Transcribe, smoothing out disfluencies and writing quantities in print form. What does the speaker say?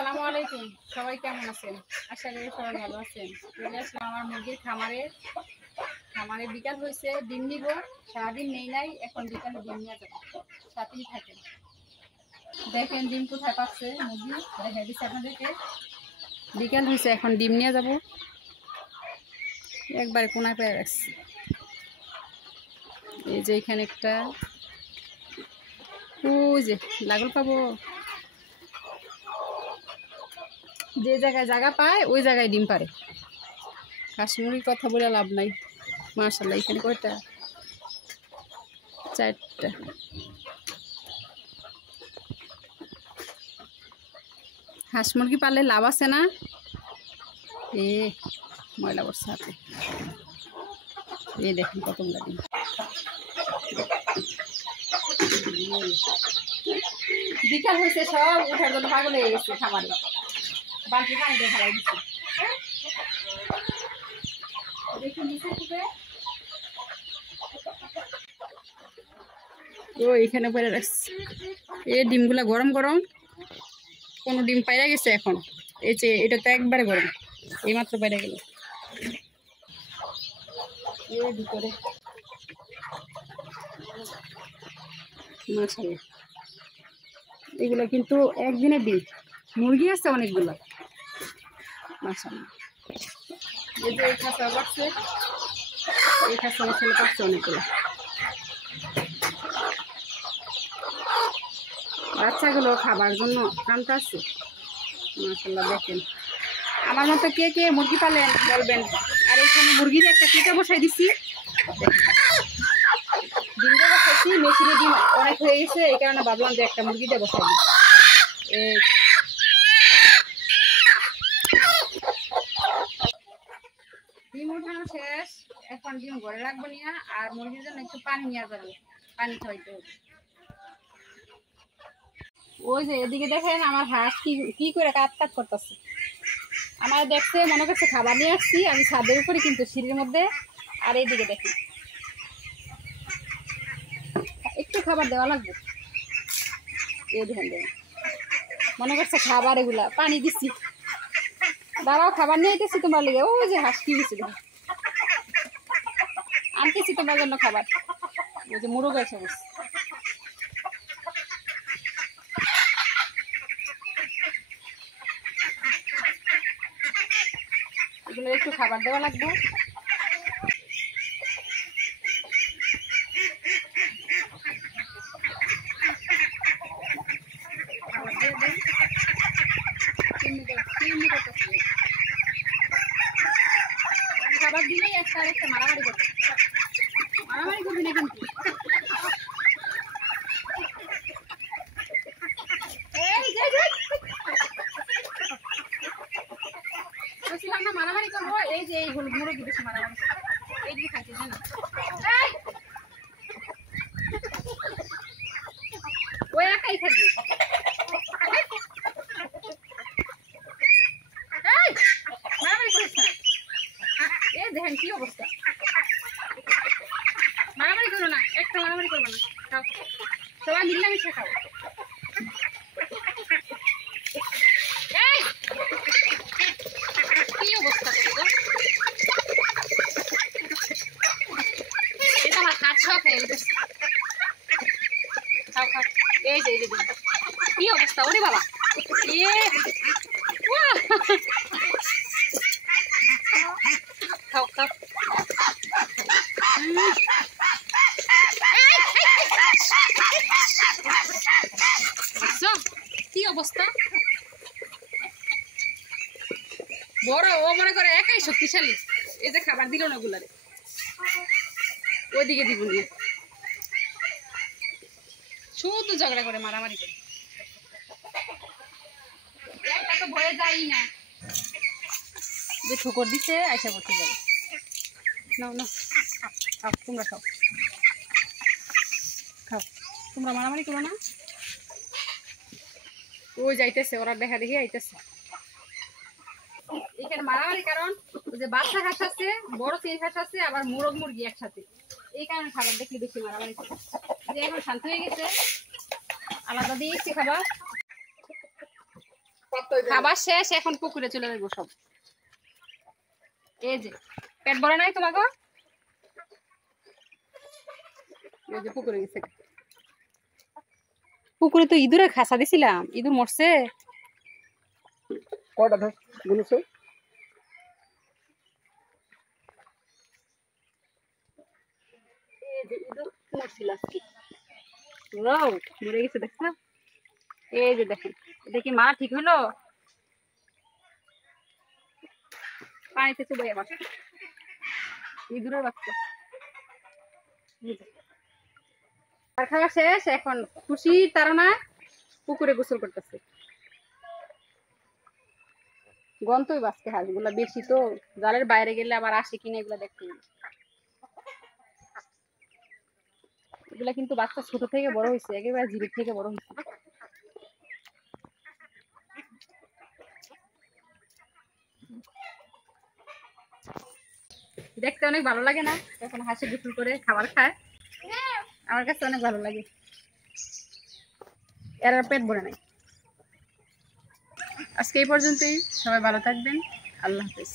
আসসালামু আলাইকুম। সবাই কেমন আছেন? আশা করি সবাই ভালো আছেন। চলে আসলাম আমার মুরগির খামারে বিকাল হয়েছে, ডিম নিব। সারাদিন নেই নাই, এখন বিকালে ডিম নিয়ে যাবো। সাথেই থাকেন। দেখেন ডিম কোথায় পাচ্ছে মুরগি, দেখা দিচ্ছে আপনাদেরকে। বিকাল হয়েছে, এখন ডিম নিয়ে যাব। একবারে কোনায় পেয়ে রাখছি। এই যে এখানে একটা, ওই যে লাগল পাবো। যে জায়গায় জায়গা পায় ওই জায়গায় ডিম পারে। কাশ্মীরির কথা বলে লাভ নাই। মাশাআল্লাহ, এখানে কয়টা? 4টা। হাঁস মুরগি পারলে লাভ আছে না? এ ময়লা করছে হাতে। এই দেখেন কতগুলা ডিম। বিকাল হয়েছে, সব উঠার জন্য পাগল হয়ে গেছে খামারে। বালতি পানি দিয়ে ফেলাই দিচ্ছে। ও এখানে পরে রাখছে। এই ডিমগুলা গরম গরম, কোনো ডিম পাইরা গেছে এখন। এই যে এটা তো একবারে গরম, এইমাত্র পাইরা গেল। এর ভিতরে মাশাআল্লাহ, এগুলো কিন্তু একদিনের ডিম। মুরগি আছে অনেকগুলো মাশাআল্লাহ। এই যে এই খাঁচা বাড়ছে, এই খাঁচা ছেলে পাচ্ছে অনেকগুলো। বাচ্চাগুলো খাবার জন্য কামটা আছে মাশাআল্লাহ। দেখেন আমার মতো কে কে মুরগি পালেন বলবেন। আর এখানে মুরগির একটা টিকা বসাই দিছি, ডিমটা বসাইছি। মেশিনে ডিম অনেক হয়ে গেছে, এই কারণে ভাবলাম যে একটা মুরগিটা বসাই দিই। ডিম উঠানো শেষ, এখন ডিম ঘরে রাখবো নিয়ে। আর মুরগির জন্য একটু পানি নিয়ে যাবো, পানি খাওয়াইতে হবে। ওই যে এদিকে দেখেন আমার হাঁস কি করে কাট কাট করতেছে। আমার দেখছে, মনে করছে খাবার নিয়ে আসছি আমি ছাদের উপরে, কিন্তু সিঁড়ির মধ্যে। আর এইদিকে দেখি একটু খাবার দেওয়া লাগবে। এই দেখেন মনে করছে খাবার, এগুলা পানি দিচ্ছি। দাঁড়াও, খাবার নিয়ে আইতেছি তোমার লেগে। ওই যে হাঁস কি দিচ্ছে, আনতেছি তোমার জন্য খাবার। ওই যে মুরগ আছে, এগুলো একটু খাবার দেওয়া লাগবে। খাবার দিলেই একটা আরেকটা মারামারি করবে, মারামারি করবি না কিন্তু। বলছিলাম না মারামারি করবো। এই যে এই হলুদ মুরগি বেশি মারামারি, এই দিকে খাইছে জানো। ওই একাই থাকবে। মারামারি করিস না। এই দেখেন কি অবস্থা। মারামারি করো না, একটা মারামারি করবো না। খাও, সবাই মিলামিশে খাও। কি অবস্থা করবো, এটা আমার হাত সব হয়ে গেছে। খাও খাও, এই যে কি অবস্থা। ওরে বাবা, খাও খাও। কি অবস্থা, বড় ও মনে করে একাই শক্তিশালী। এই যে খাবার দিল না ওগুলারে, ওইদিকে দিব নিয়ে শুধু ঝগড়া করে, মারামারি করে। একটা তো ভয়ে যাই না, যে ঠোকর দিচ্ছে আইসা বসে যাবে। নাও না, খাও তোমরা, খাও খাও, তোমরা মারামারি করো না। ওই যাইতেছে, ওরা দেখা দেখি আইতেছে। এখানে মারামারি কারণ যে বাচ্চা হাঁস আছে, বড় 3 হাঁস আছে, আবার মোরগ মুরগি একসাথে। এই কারণে খাবার দেখলে বেশি মারামারি করে। যে এখন শান্ত হয়ে গেছে, আলাদা দিয়ে এসছি খাবার। খাবার শেষ, এখন পুকুরে চলে যাবো সব। এই যে পেট ভরে নাই তোমাকে? এই যে পুকুরে গেছে। পুকুরে তো ইঁদুরে খাসা দিছিলাম, ইঁদুর মরছে। কয়টা ধর গুনছো? এই যে ইঁদুর মরছিল আজকে। ওয়াও, মরে গেছে দেখছো? এই যে দেখেন, এটা কি মা ঠিক হলো? পানিতে চলে যাবার ইঁদুরের বাচ্চা। আর খাওয়া শেষ, এখন খুশির তারা পুকুরে গোসল করতেছে। গন্তই বাঁচতে হাঁসগুলা বেশি তো, জালের বাইরে গেলে আবার আসে কিনা এগুলা দেখতে। এগুলা কিন্তু বাচ্চা ছোট থেকে বড় হয়েছে, একেবারে জিরো থেকে বড় হয়েছে। দেখতে অনেক ভালো লাগে না এখন হাসি গোসল করে খাবার খায়? আমার কাছে অনেক ভালো লাগে। এর আর পেট ভরে নাই। আজকে এই পর্যন্তই, সবাই ভালো থাকবেন। আল্লাহ হাফেজ।